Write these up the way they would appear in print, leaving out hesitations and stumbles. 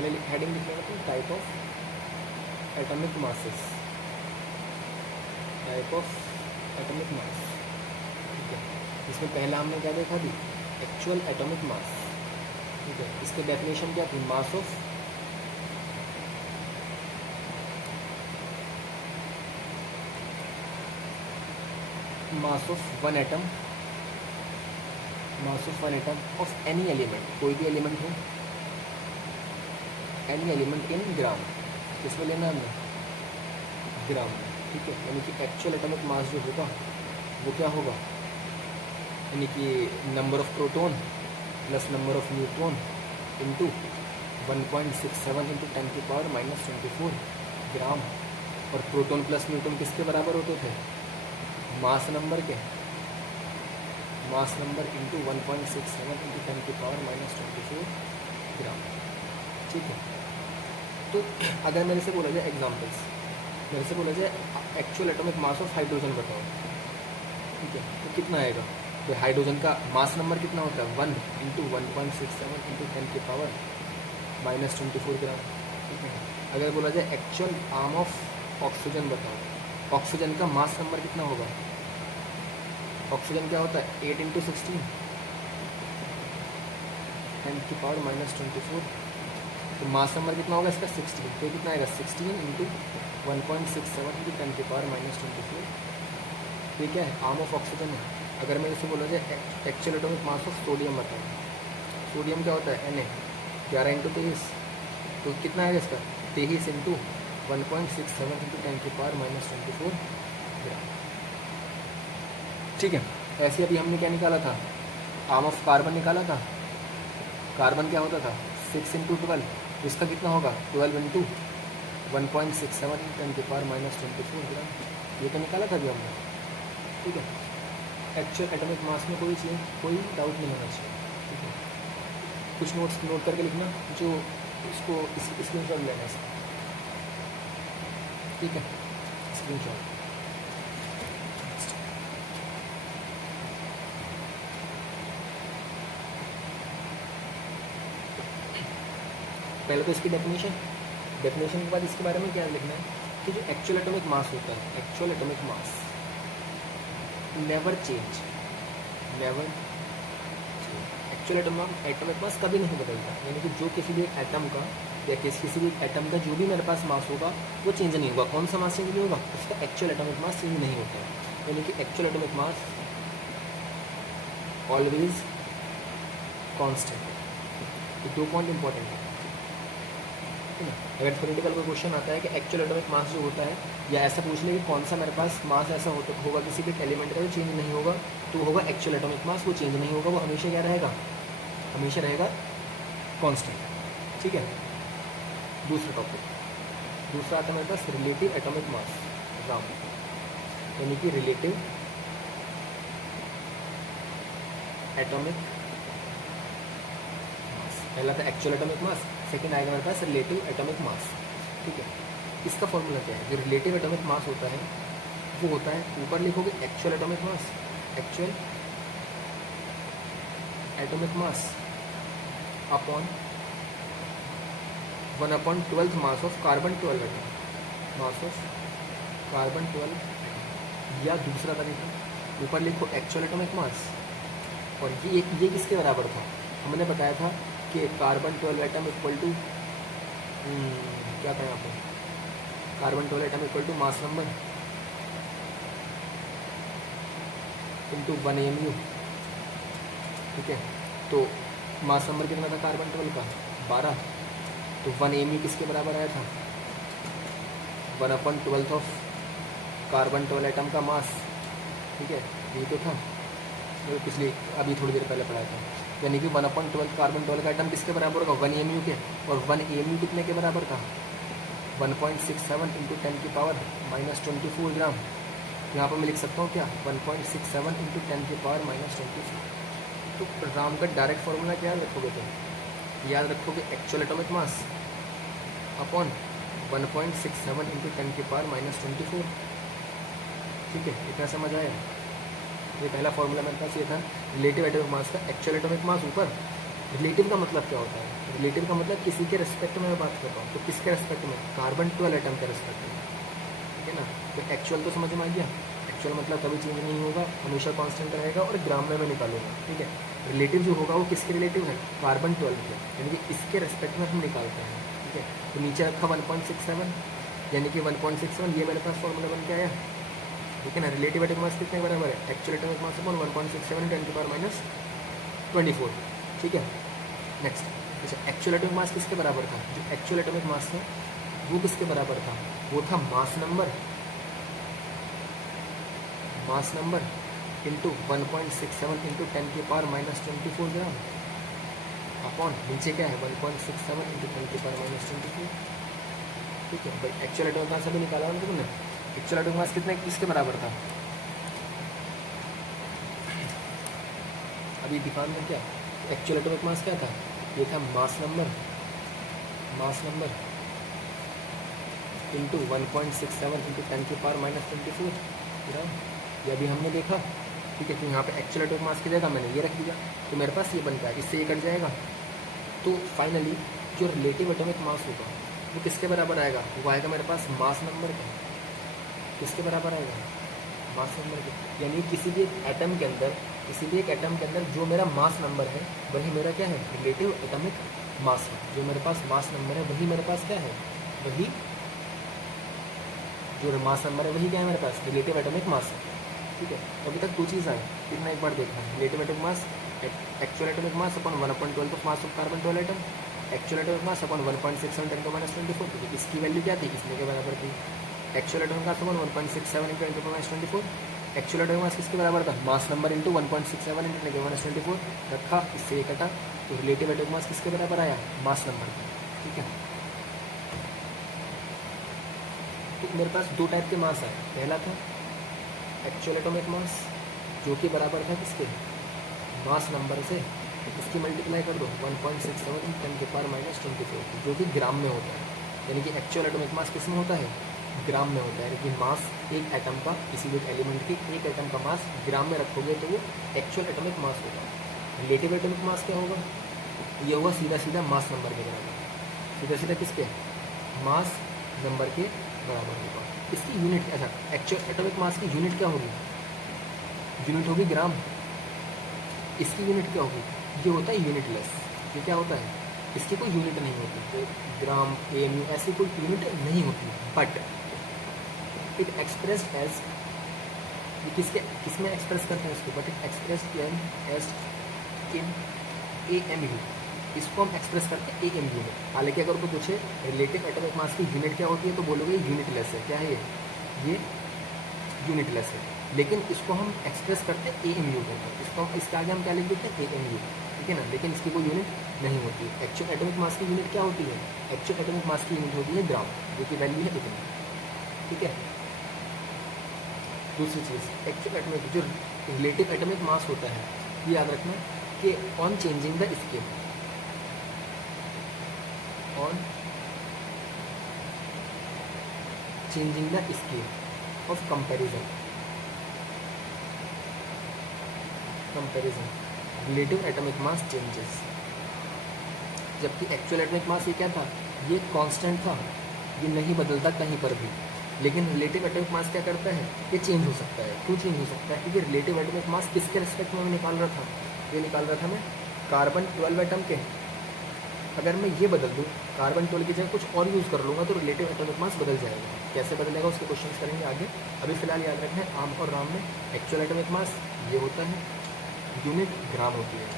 पहले हेडिंग लिख लेंगे तो type of atomic masses, type of atomic mass. ठीक है, इसमें पहला हमने क्या देखा थी, एक्चुअल एटॉमिक मास। ठीक है, इसके डेफिनेशन क्या थी, mass of one atom, mass of one atom of any element, कोई भी एलिमेंट हो, एनी एलिमेंट इन ग्राम, किसमें लेना है हमने, ग्राम। ठीक है, यानी कि एक्चुअल एटॉमिक मास जो होगा वो क्या होगा, यानी कि number of proton plus number of neutron into 1.67 into 10⁻⁻24 ग्राम। और प्रोटॉन प्लस न्यूट्रॉन किसके बराबर होते थे, मास नंबर के, मास नंबर इंटू 1.67 इंटू 10⁻⁻24 ग्राम। ठीक है, तो अगर मेरे से बोला जाए एग्जाम्पल्स, मेरे से बोला जाए actual atomic mass of hydrogen बताओ, ठीक है, तो कितना आएगा, तो हाइड्रोजन का मास नंबर कितना होता है 1 इंटू 1.67 इंटू 10⁻⁻24 ग्राम। ठीक है, अगर बोला जाए एक्चुअल आर्म ऑफ ऑक्सीजन बताओ, ऑक्सीजन का मास नंबर कितना होगा, ऑक्सीजन क्या होता है 8 इंटू 16 10⁻⁻24, तो मास नंबर कितना होगा इसका 16, तो कितना आएगा 16 इंटू 1.67 इंटू 10⁻⁻24, ये क्या है, आर्म ऑफ ऑक्सीजन है। अगर मैं इसे बोला जाए actual atomic mass of sodium बताओ, सोडियम क्या होता है Na 11 इंटू 23, तो कितना आएगा इसका 23 इंटू 1.67 इंटू 10⁻⁻24 ग्राम। ठीक है, ऐसे अभी हमने क्या निकाला था, आर्म ऑफ कार्बन निकाला था, कार्बन क्या होता था 6 इंटू 12, इसका कितना होगा 12 इंटू 1.67 इंटू 10⁻⁻24 ग्राम, ये तो निकाला था अभी हमने। ठीक है, एक्चुअल एटॉमिक मास में कोई चीज़, कोई डाउट नहीं होना चाहिए। ठीक है, कुछ नोट्स नोट करके लिखना, जो इसको स्क्रीनशॉट लेना है इसका। ठीक है, स्क्रीनशॉट। पहले तो इसकी डेफिनेशन के बाद इसके बारे में क्या लिखना है कि जो एक्चुअल एटॉमिक मास होता है, एक्चुअल एटॉमिक मास never change, never change, actual atomic मास कभी नहीं बदलता, यानी कि जो किसी भी एटम का या किसी भी एटम का जो भी मेरे पास मास होगा वो चेंज नहीं होगा। कौन सा मास चेंज नहीं होगा, उसका एक्चुअल एटॉमिक मास चेंज नहीं होता है, यानी कि एक्चुअल एटॉमिक मास ऑलवेज कांस्टेंट। ये 2 पॉइंट इंपॉर्टेंट है। अगर थ्योरेटिकल कोई क्वेश्चन आता है कि एक्चुअल एटॉमिक मास जो होता है, या ऐसा पूछ ले कि कौन सा मेरे पास मास ऐसा होगा किसी भी एलिमेंट का जो चेंज नहीं होगा, तो होगा एक्चुअल एटॉमिक मास, वो चेंज नहीं होगा, वो हमेशा क्या रहेगा, हमेशा रहेगा कांस्टेंट। ठीक है, दूसरा टॉपिक, दूसरा आता है मेरे पास रिलेटिव एटॉमिक मास, राम, यानी कि रिलेटिव एटॉमिक मास। पहला था एक्चुअल एटॉमिक मास, सेकेंड आएगा मेरे पास रिलेटिव एटॉमिक मास। ठीक है, इसका फॉर्मूला क्या है, जो रिलेटिव एटॉमिक मास होता है वो होता है, ऊपर लिखोगे actual atomic mass, actual atomic mass upon 1/12 mass of carbon 12 atom, mass of carbon 12 atom. या दूसरा तरीका, ऊपर लिखो एक्चुअल एटॉमिक मास, और ये किसके बराबर था, हमने बताया था कि कार्बन 12 एटम इक्वल टू क्या था यहाँ पे, carbon 12 atom equal to mass number into 1 AMU। ठीक है, तो मास नंबर कितना था कार्बन 12 का 12, तो 1 AMU किसके बराबर आया था 1/12 ऑफ कार्बन 12 एटम का मास। ठीक है, ये तो था पिछले अभी थोड़ी देर पहले पढ़ाया था, यानी कि 1/12 कार्बन 12 का एटम किसके बराबर होगा 1 AMU के, और 1 AMU कितने के बराबर था 1.67 इंटू 10⁻⁻24 ग्राम। यहाँ पर मैं लिख सकता हूँ क्या 1.67 इंटू 10⁻⁻24। तो राम का डायरेक्ट फॉर्मूला क्या याद रखोगे, तो याद रखोगे actual atomic mass upon 1.67 into 10⁻⁻24। ठीक है, इतना समझ आया। ये पहला फॉर्मूला मेरे पास ये था रिलेटिव एटॉमिक मास का, एक्चुअल एटॉमिक मास ऊपर रिलेटिव का मतलब क्या होता है? रिलेटिव का मतलब किसी के रेस्पेक्ट में मैं बात कर रहा हूँ, तो किसके रेस्पेक्ट में? कार्बन 12 एटम के रेस्पेक्ट में, ठीक है ना। तो एक्चुअल तो समझ में आ गया, एक्चुअल मतलब कभी चेंज नहीं होगा, हमेशा कांस्टेंट रहेगा और ग्राम में मैं निकालूंगा, ठीक है। रिलेटिव जो होगा वो किसके रिलेटिव है? कार्बन 12 के, यानी कि इसके रेस्पेक्ट में हम निकालते हैं, ठीक है। तो नीचे रखा 1.67, यानी कि 1.67, ये मेरे पास फॉर्मूला बन के आया, ठीक है ना। रिलेटिव एटमिक मास कितने बराबर है? एक्चुअल एटमिक मास अपॉन 1.67 10⁻⁻²4, ठीक है। नेक्स्ट, अच्छा एक्चुअल एटमिक मास किसके बराबर था? जो एक्चुअल एटमिक मास था वो किसके बराबर था? वो था मास नंबर इंटू 1.67 इंटू 10⁻⁻24 ग्राम अपॉन नीचे क्या है 1.67 इंटू 10⁻⁻24, ठीक है भाई। एक्चुअल एटमिक मास अभी निकाला ना तुमने, एक्चुअल एटमिक मास कितने किसके बराबर था? अभी दिखान में क्या एक्चुअल एटमिक मास क्या था? ये था मास नंबर इंटू 1.67 इंटू 10⁻⁻24 ग्राम। ये अभी हमने देखा, ठीक है। तो यहाँ पे एक्चुअल एटमिक मास की जगह मैंने ये रख दिया, तो मेरे पास ये बन गया, इससे ये कट जाएगा। तो फाइनली जो रिलेटिव एटमिक मास होगा वो किसके बराबर आएगा? वो आएगा मेरे पास मास नंबर का। किसके बराबर आएगा? मास नंबर के, यानी किसी भी एक एटम के अंदर जो मेरा मास नंबर है वही मेरा क्या है? रिलेटिव एटमिक मास है। जो मेरे पास मास नंबर है वही मेरे पास क्या है? वही जो मास नंबर है वही क्या है मेरे पास? रिलेटिव एटमिक मास है, ठीक है। तो अभी तक दो चीज़ आए, इतना एक बार देखना, relative atomic mass, actual atomic mass upon 1/12 of mass of carbon 12 atom, actual atomic mass upon 1.67 10⁻⁻24, क्योंकि इसकी वैल्यू क्या थी? इसमें के बराबर थी। Actual atomic mass upon 1.67 into 10⁻⁻24, actual atomic mass किसके बराबर था? मास नंबर इंटू 1.67 इंटू 10⁻⁻24 रखा, इससे ये कटा, तो रिलेटिव एटमिक मास किसके बराबर आया? मास नंबर का, ठीक है। तो मेरे पास दो टाइप के मास आए, पहला था एक्चुअल एटॉमिक मास जो कि बराबर था किसके? मास नंबर से, तो इसकी मल्टीप्लाई कर दो 1.67 10⁻⁻24, जो कि ग्राम में होता है। यानी कि एक्चुअल एटॉमिक मास किस में होता है? ग्राम में होता है। यानी कि मास एक एटम का, किसी भी एलिमेंट के एक एटम का मास ग्राम में रखोगे तो वो एक्चुअल एटॉमिक मास होगा। रिलेटिव एटॉमिक मास क्या होगा? ये होगा सीधा सीधा मास नंबर के बराबर, सीधा सीधा किसके? मास नंबर के बराबर होगा। इसकी यूनिट, अच्छा एक्चुअल एटॉमिक मास की यूनिट क्या होगी? यूनिट होगी ग्राम। इसकी यूनिट क्या होगी? ये होता है यूनिटलेस। ये क्या होता है? इसकी कोई यूनिट नहीं होती, तो ग्राम, AMU ऐसी कोई यूनिट नहीं होती, बट इट एक्सप्रेस्ड एज, ये किसमें एक्सप्रेस करते हैं इसको? But it expressed as in AMU, इसको हम एक्सप्रेस करते हैं AMU में। हालांकि अगर कोई पूछे रिलेटिव एटॉमिक मास की यूनिट क्या होती है तो बोलोगे यूनिटलेस है। क्या है ये यूनिटलेस है, लेकिन इसको हम एक्सप्रेस करते हैं AMU के अंदर। इसके आगे हम क्या लिख देते हैं? AMU, ठीक है ना। लेकिन इसकी कोई यूनिट नहीं होती है। एक्चुअल एटॉमिक मास की यूनिट क्या होती है? एक्चुअल एटॉमिक मास की यूनिट होती है ग्राम, जो कि वैल्यू है इतनी, ठीक है। दूसरी चीज़, एक्चुअल एटॉमिक जो रिलेटिव एटॉमिक मास होता है, ये याद रखना कि on changing the scale, on changing the scale of comparison relative atomic mass changes। जबकि एक्चुअल एटॉमिक मास ये क्या था? ये कांस्टेंट था, ये नहीं बदलता कहीं पर भी। लेकिन रिलेटिव एटॉमिक मास क्या करता है? ये चेंज हो सकता है। क्यों चेंज हो सकता है? क्योंकि रिलेटिव एटॉमिक मास किसके रिस्पेक्ट में मैं निकाल रहा था? ये निकाल रहा था मैं कार्बन 12 एटम के। अगर मैं ये बदल दूँ, कार्बन 12 की जगह कुछ और यूज़ कर लूँगा, तो रिलेटिव एटॉमिक मास बदल जाएगा। कैसे बदलेगा उसके क्वेश्चंस करेंगे आगे। अभी फिलहाल याद रखना है आम और राम में एक्चुअल एटॉमिक मास ये होता है, यूनिट ग्राम होती है।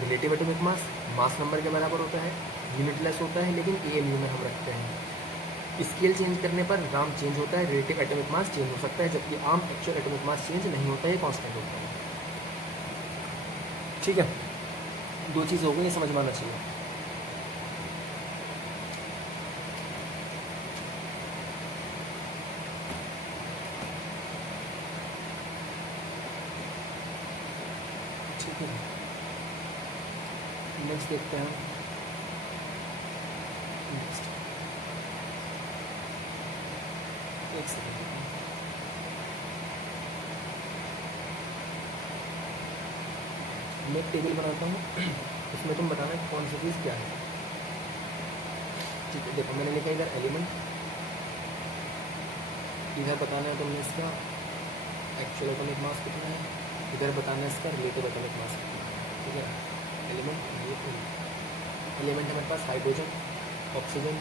रिलेटिव एटॉमिक मास मास नंबर के बराबर होता है, यूनिटलेस होता है, लेकिन AMU में हम रखते हैं। स्केल चेंज करने पर ग्राम चेंज होता है, रिलेटिव एटॉमिक मास चेंज हो सकता है, जबकि आम एक्चुअल एटॉमिक मास चेंज नहीं होता है, ये कांस्टेंट होता है, ठीक है। दो चीज़ हो गई, ये समझ में आना चाहिए। नेक्स्ट देखते हैं, नेक्स्ट एक सेकेंड, मैं एक टेबल बनाता हूँ। इसमें तुम बताना कौन सी चीज़ क्या है। ठीक है, देखो मैंने लिखा इधर एलिमेंट, इधर बताना है तुमने इसका एक्चुअल एटॉमिक मास कितना है, इधर बताना है इसका रिलेटिव एटॉमिक मास कितना है। ठीक है, एलिमेंट एलिमेंट हमारे पास हाइड्रोजन, ऑक्सीजन,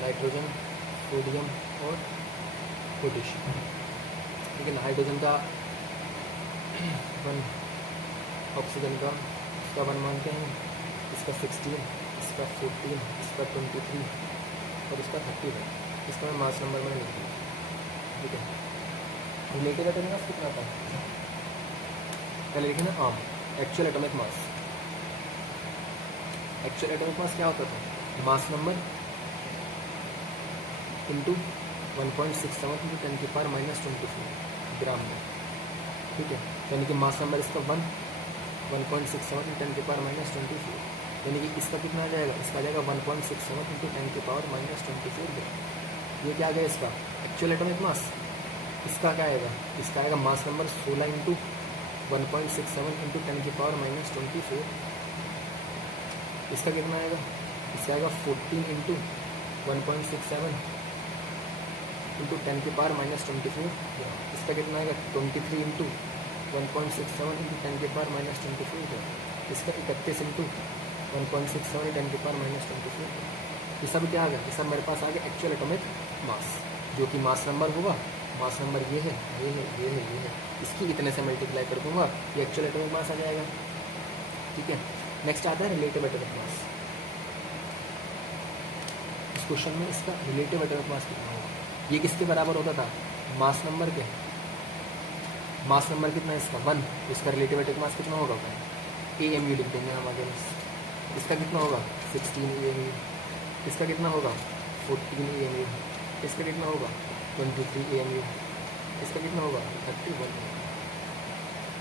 नाइट्रोजन, सोडियम और पोटेशियम। ठीक है ना, हाइड्रोजन का 1, ऑक्सीजन का इसका 1 मानते हैं, इसका 16, इसका 14, इसका 23 और इसका 31। इसका मैं मास नंबर मैंने लिख दिया। ठीक है, रिलेटिव एटॉमिक मास कितना था पहले लिखे ना, आम एक्चुअल एटॉमिक मास। एक्चुअल एटॉमिक मास क्या होता था, मास नंबर इंटू 1.67 इंटू 10 की पावर -24 ग्राम में। ठीक है, यानी कि मास नंबर इसका 1.67 इंटू 10 की पावर -24, यानी कि इसका कितना आ जाएगा, इसका आ जाएगा 1.67 इंटू 10 की पावर -24 ग्राम। ये क्या आ गया इसका एक्चुअल एटॉमिक मास। इसका क्या आएगा, इसका आएगा मास नंबर 16 इंटू 1.67 इंटू 10 की पावर -24। इसका कितना आएगा, इसका आएगा 14 इंटू 1.67 इंटू 10 की पावर -24। इसका कितना आएगा 23 इंटू 1.67 इंटू 10 की पावर -24। इसका 31 इंटू 1.67 10 की पावर -24। ये सब क्या आ गया, ये सब मेरे पास आ गया एक्चुअल एटॉमिक मास, जो कि मास नंबर होगा, मास नंबर ये है, ये है, ये है, ये है, इसकी इतने से मल्टीप्लाई कर दूंगा, ये एक्चुअल एटॉमिक मास आ जाएगा। ठीक है, नेक्स्ट आता है रिलेटिव एटॉमिक मास। इस क्वेश्चन में इसका रिलेटिव एटॉमिक मास कितना होगा, ये किसके बराबर होता था, मास नंबर के। मास नंबर कितना है इसका 1, इसका रिलेटिव एटॉमिक मास कितना होगा, AMU लिख देंगे हम आगे। इसका कितना होगा 16 AMU, इसका कितना होगा 14 AMU, इसका कितना होगा 23 AMU, इसका कितना होगा 31।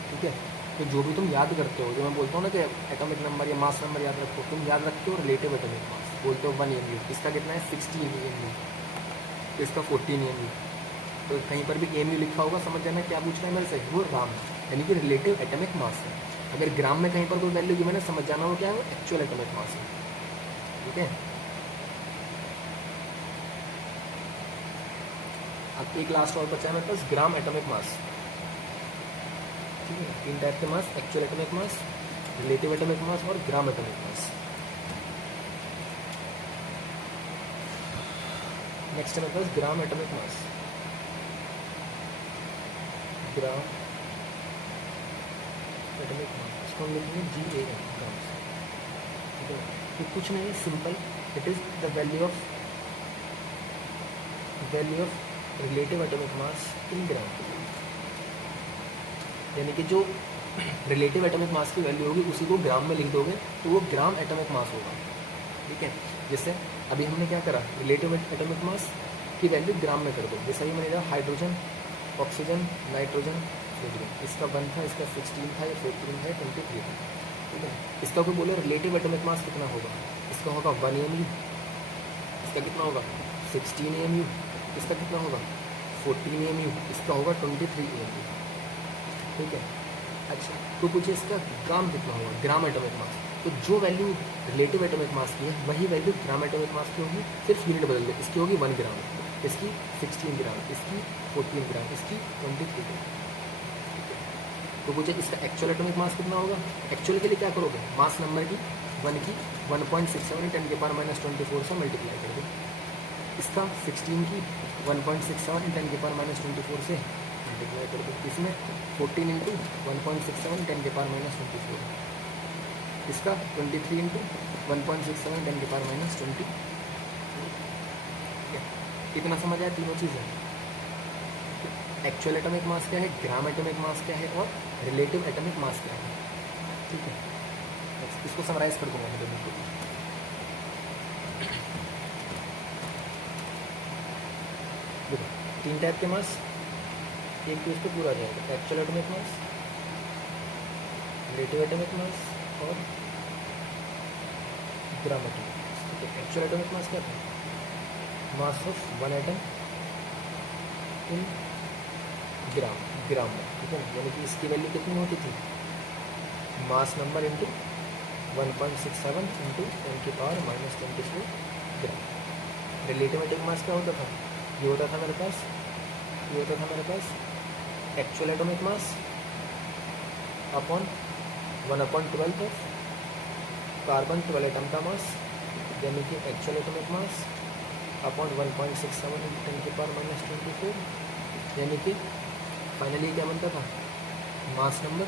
ठीक है, तो जो भी तुम याद करते हो, जो मैं बोलता हूँ ना कि एटॉमिक नंबर या मास नंबर याद रखो, तुम याद रखते हो रिलेटिव एटॉमिक मास, बोलते हो 1 AMU, इसका कितना है 16 AMU, तो इसका 14 AMU। तो कहीं पर भी AMU लिखा होगा समझ जाना क्या पूछ रहा है मेरे से, वो ग्राम है, यानी कि रिलेटिव एटॉमिक मास है। अगर ग्राम में कहीं पर कोई वैल्यू गिवन है समझ जाना वो क्या है, एक्चुअल एटॉमिक मास है। ठीक है, अब एक लास्ट और बचा है मेरे पास, ग्राम एटॉमिक मास। ठीक है, 3 टाइप के mass, actual atomic mass, relative atomic mass और ग्राम एटॉमिक मास। नेक्स्ट है मेरे पास gram atomic mass. Gram atomic mass, इसको हम लिखेंगे GAM, ग्राम। ठीक है, ये कुछ नहीं, simple, it is the value of relative atomic mass in gram. यानी कि जो रिलेटिव एटॉमिक मास की वैल्यू होगी उसी को ग्राम में लिख दोगे तो वो ग्राम एटॉमिक मास होगा। ठीक है, जैसे अभी हमने क्या करा, रिलेटिव एटॉमिक मास की वैल्यू ग्राम में कर दो। जैसे ही मैंने कहा हाइड्रोजन, ऑक्सीजन, नाइट्रोजन, सोडियम, इसका 1 था, इसका 16 था, ये 14 था, 23 था। ठीक है, इसका कोई बोलो रिलेटिव एटॉमिक मास कितना होगा, इसका होगा 1 AMU, इसका कितना होगा 16 AMU, इसका कितना होगा 14 AMU, इसका होगा 23 AMU। ठीक है, अच्छा तो पूछिए इसका ग्राम कितना होगा, ग्राम एटॉमिक मास। तो जो वैल्यू रिलेटिव एटॉमिक मास की है वही वैल्यू ग्राम एटॉमिक मास की होगी, सिर्फ यूनिट बदल दे, इसकी होगी 1 ग्राम, इसकी 16 ग्राम, इसकी 14 ग्राम, इसकी 23 ग्राम। ठीक है, तो पूछे इसका एक्चुअल एटॉमिक मास कितना होगा। एक्चुअल के लिए क्या करोगे, मास नंबर की 1 की 1.67 10 के पावर -24 से मल्टीप्लाई कर दो, इसका 16 की 1.67 10 के पावर -24 से मल्टीप्लाई कर दो, इसमें 14 इंटू 1.67 10 के पावर -24, इसका 23 इंटू 1.67 10 के पावर -20। ठीक है, इतना समझ आया तीनों चीज़ें। एक्चुअल एटॉमिक मास क्या है, ग्राम एटॉमिक मास क्या है और रिलेटिव एटॉमिक मास क्या है। ठीक है, इसको समराइज कर दूंगा मैं बिल्कुल। देखो 3 टाइप के मास, एक पेज पे पूरा आ जाएगा, actual atomic mass, relative atomic mass और ग्राम एटॉमिक मास। ठीक है, एक्चुअल एटॉमिक मास क्या था, मास ऑफ 1 एटम इन ग्राम में। ठीक है, यानी कि इसकी वैल्यू कितनी होती थी, मास नंबर इंटू 1.67 इंटू 10⁻⁻24 ग्राम। रिलेटिव एटॉमिक मास क्या होता था, ये होता था मेरे पास, ये होता था मेरे पास actual atomic mass upon 1/12 of carbon 12 atom का मास, यानी कि actual atomic mass upon 1.67 into 10⁻⁻24, यानी कि फाइनली क्या बनता था, mass number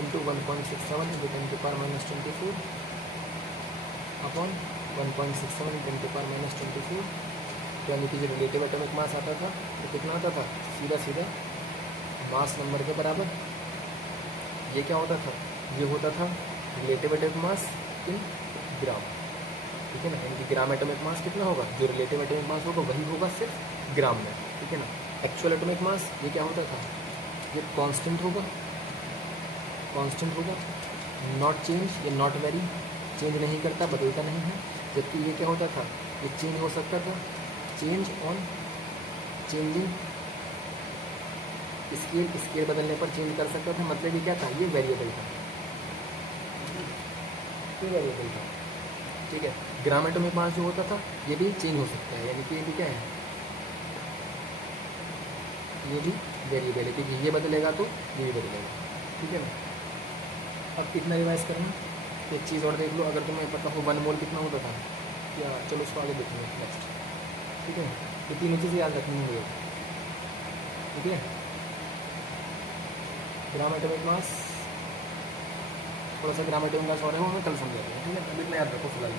into 1.67 into 10⁻⁻24 upon 1.67 into 10⁻⁻24, यानी कि जो रिलेटिव एटॉमिक मास आता था तो कितना आता था, सीधा सीधा मास नंबर के बराबर। ये क्या होता था, ये होता था रिलेटिव एटॉमिक मास इन ग्राम, ठीक है ना। यानी कि ग्राम एटॉमिक मास कितना होगा, जो रिलेटिव एटॉमिक मास होगा वही होगा सिर्फ ग्राम में, ठीक है ना। एक्चुअल एटॉमिक मास ये क्या होता था, ये कांस्टेंट होगा, कांस्टेंट होगा, नॉट चेंज, ये नॉट वेरी, चेंज नहीं करता, बदलता नहीं है। जबकि ये क्या होता था, ये चेंज हो सकता था, change on changing scale, scale बदलने पर चेंज कर सकता था। मतलब ये क्या था, ये वेरिएबल था, ये वेरिएबल था, ठीक है। ग्राम एटॉमिक मास जो होता था ये भी चेंज हो सकता है, यानी कि ये भी क्या है, ये भी वेरिएबल है, क्योंकि ये बदलेगा तो ये भी बदलेगा, ठीक है ना। अब कितना रिवाइज करना, एक चीज़ और देख लो, अगर तुम्हें पता हो 1 मोल कितना होता था, या चलो उसको आगे देखेंगे नेक्स्ट, ठीक है। ये तीनों चीज़ें याद रखनी होगी, ठीक है। ग्राम एटॉमिक मास, थोड़ा सा ग्राम एटॉमिक मास और है वो मैं कल समझाऊंगा, ठीक है। अभी इतना याद रखो फिलहाल।